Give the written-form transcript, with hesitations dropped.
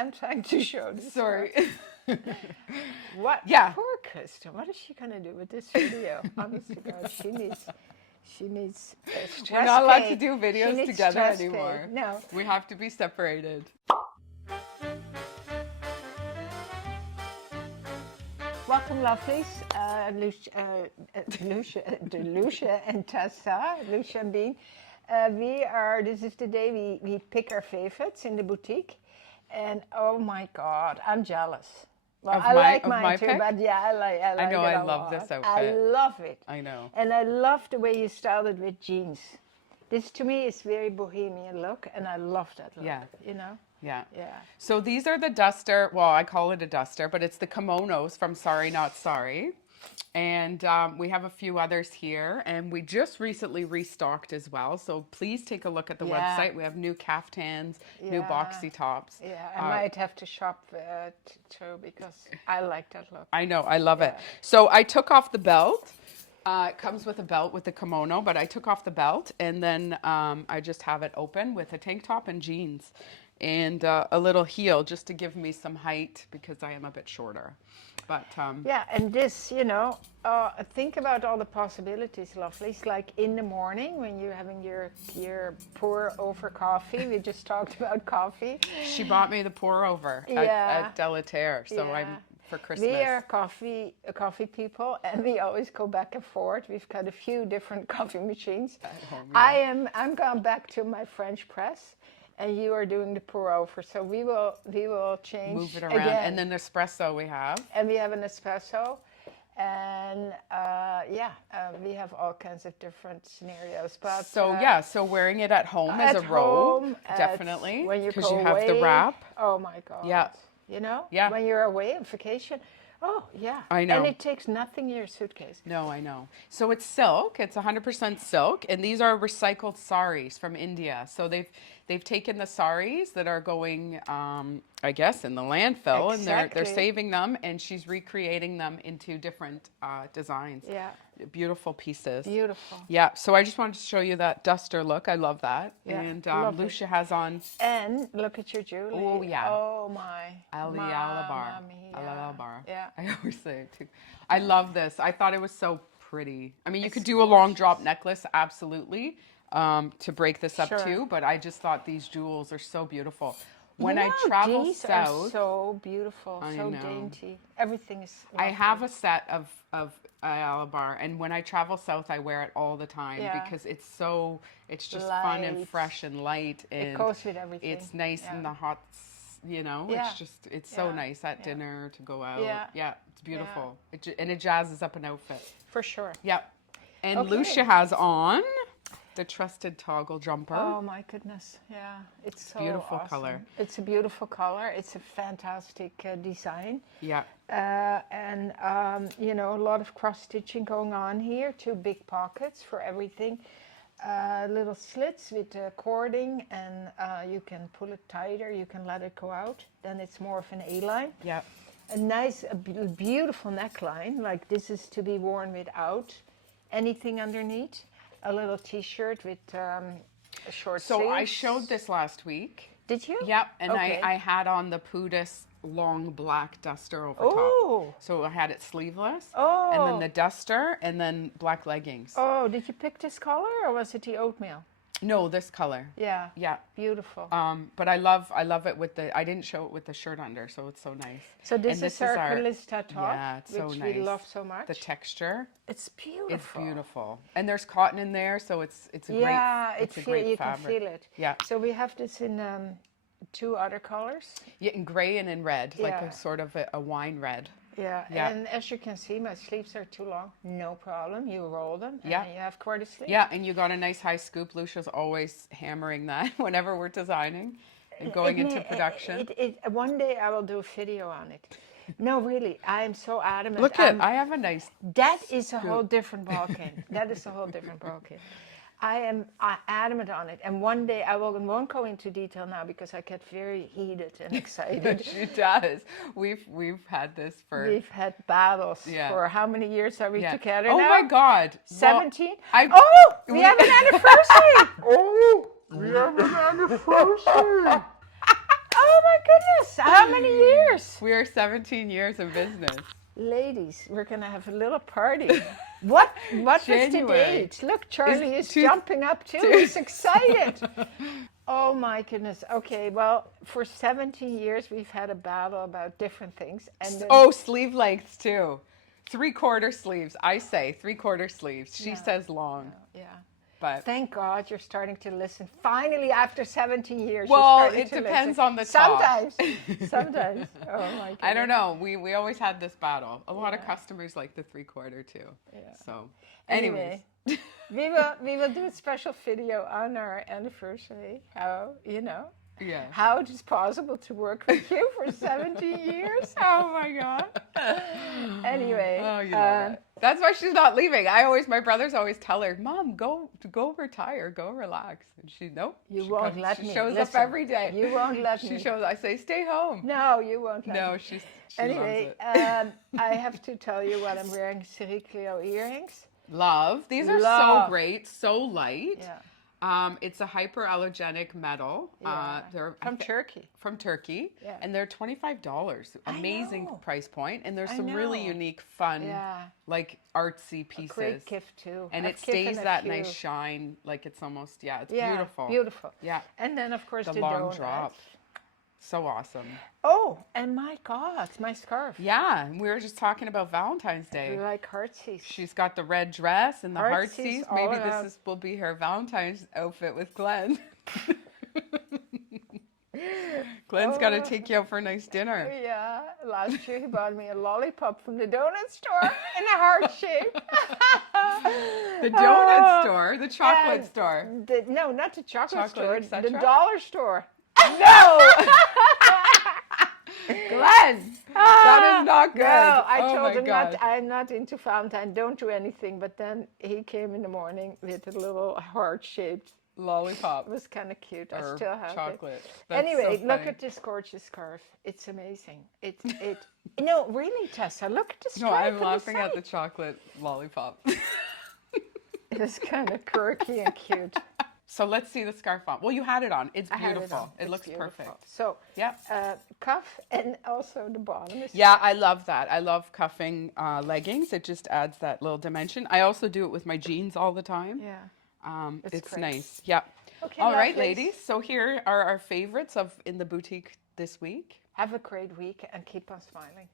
am trying to show this. Sorry. What? Yeah. Poor Kristen. What is she gonna do with this video? Honest to God, she needs stress. We're not allowed to paid. do She videos needs together stress anymore. paid. No. We have to be separated. Welcome, lovelies. Lousje and Tessa, Lousje and Bean. This is the day we pick our favorites in the boutique. And oh my God, I'm jealous. Well, I like mine too, but yeah, I like I know, it I a love lot. this outfit. I love it. I know. And I love the way you styled it with jeans. This to me is very bohemian look, and I love that look. Yeah. You know? Yeah. Yeah. So these are the duster, well, I call it a duster, but it's the kimonos from SariKnotSari. And we have a few others here, and we just recently restocked as well. So please take a look at the website. We have new caftans, new boxy tops. Yeah, I might have to shop too because I like that look. I know, I love it. So I took off the belt. It comes with a belt with the kimono, but I took off the belt, and then I just have it open with a tank top and jeans and a little heel just to give me some height because I am a bit shorter. But yeah, and this, you know, think about all the possibilities, lovelies. Like in the morning when you're having your pour over coffee. We just talked about coffee. She bought me the pour over at Delaterre, so I'm for Christmas. We are coffee people, and we always go back and forth. We've got a few different coffee machines. At home, yeah. I'm going back to my French press. And you are doing the pour over, so we will change. Move it around, again. and then the espresso we have. And we have an espresso, and we have all kinds of different scenarios. But so wearing it at home as a robe, definitely, when you because go you have away, the wrap. Oh my God! Yeah, you know, when you're away on vacation. Oh yeah, I know. And it takes nothing in your suitcase. No, I know. So it's silk. It's 100% silk, and these are recycled saris from India. So they've taken the saris that are going, I guess, in the landfill, and they're saving them, and she's recreating them into different designs. Yeah. Beautiful pieces. Beautiful. Yeah. So I just wanted to show you that duster look. I love that. Yeah, and Lousje has on. And look at your jewelry. Oh yeah. Oh my. Alabar. Yeah. I always say it too. I love this. I thought it was so pretty. I mean, you could do a long drop necklace, absolutely, to break this up too. But I just thought these jewels are so beautiful. When I travel these south, are so beautiful, so dainty. Everything is lovely. I have a set of Alabar, and when I travel south, I wear it all the time because it's just light. Fun and fresh and light, and it goes with everything. It's nice in the hot, you know. It's so nice at dinner to go out. Yeah, it's beautiful. And it jazzes up an outfit for sure. Yeah, and Lousje has on the trusted toggle jumper. Oh my goodness, yeah. It's so beautiful awesome. Color. It's a beautiful color. It's a fantastic design. Yeah. And you know, a lot of cross stitching going on here. 2 big pockets for everything. Little slits with cording, and you can pull it tighter. You can let it go out. Then it's more of an A-line. Yeah. A nice, beautiful neckline. Like this is to be worn without anything underneath. A little T-shirt with a short sleeves. So I showed this last week. Did you? Yep, and I had on the Pudis long black duster over top. So I had it sleeveless. Oh. And then the duster, and then black leggings. Oh, did you pick this color, or was it the oatmeal? No, this color. Yeah. Yeah. Beautiful. But I love it with I didn't show it with the shirt under, so it's so nice. So this is our Calista top, yeah, it's so which nice. we love so much. The texture. It's beautiful. It's beautiful. And there's cotton in there, so it's a great fabric. You can feel it. Yeah. So we have this in 2 other colors. Yeah, in gray and in red, like a sort of a wine red. Yeah, and as you can see, my sleeves are too long. No problem. You roll them, and you have quarter sleeves. Yeah, and you got a nice high scoop. Lousje's always hammering that whenever we're designing and going into production. One day I will do a video on it. No, really, I am so adamant. Look I have a nice That is a whole different ballgame. That is a whole different ballgame. I am adamant on it, and one day I won't go into detail now because I get very heated and excited. She does. We've had this for. We've had battles for how many years are we together now? Oh my God, 17. Well, we have an anniversary. We have an anniversary. Oh my goodness! How many years? We are 17 years in business. Ladies, we're going to have a little party. What was the January. date? Look, Charlie is two- jumping up too. He's excited. Oh my goodness. Okay, well, for 17 years we've had a battle about different things. And then, Oh, sleeve lengths too. 3/4 sleeves. I say 3/4 sleeves. She says long. yeah. But Thank God you're starting to listen. Finally, after 17 years, well, you're starting it to depends listen. on the top. Sometimes. Oh my goodness. I don't know. We always had this battle. A lot of Yeah. customers like the 3/4 too. Yeah. So, Anyway, we will do a special video on our anniversary. How, Yeah. how it is possible to work with you for 17 years. Oh my God. Anyway, Oh, you know that. That's why she's not leaving. My brothers always tell her, Mom, go retire, go relax. And nope. You she won't let me. She shows Listen, up every day. You won't let me. I say, stay home. No, you won't let me. No, she Anyway, loves it. I have to tell you what I'm wearing. SariKnotSari earrings. Love. These are so Love. great, so light. Yeah. It's a hyperallergenic metal. Yeah. They're From Turkey. From Turkey, Yeah. and they're $25. Amazing know. price point, and there's I some really know. unique, fun, Yeah. like artsy pieces. Great gift too. And I've it stays given a that few. nice shine, like it's almost it's Yeah, beautiful. Beautiful. Yeah, And then of course the the long donut. drop, so awesome. Oh, and my God, my scarf. Yeah, and we were just talking about Valentine's I Day. like heartsies. She's got the red dress and the Heartsies heartsies. all Maybe around. will be her Valentine's outfit with Glenn. Glenn's got to take you out for a nice dinner. Yeah, last year he bought me a lollipop from the donut store in a heart shape. The donut store, the chocolate store. No, not the chocolate store, et cetera? the dollar store. No! Glenn, that is not good. No, I Oh told my him God. I'm not into Valentine, don't do anything. But then he came in the morning with a little heart-shaped. Lollipop. It was kind of cute. I Or still have chocolate. it. That's Anyway, so look funny. at this gorgeous scarf. It's amazing. No, really, Tessa, look at the stripe. No, I'm on laughing the at the side. chocolate lollipop. It's kind of quirky and cute. So let's see the scarf on. Well, you had it on. It's I had beautiful. on. It It's looks beautiful. perfect. So, Yeah. cuff and also the bottom is. Yeah, I love that. I love cuffing leggings. It just adds that little dimension. I also do it with my jeans all the time. Yeah. It's great. nice. Yeah. Okay, All right, lovelies. ladies. So here are our favorites in the boutique this week. Have a great week and keep on smiling.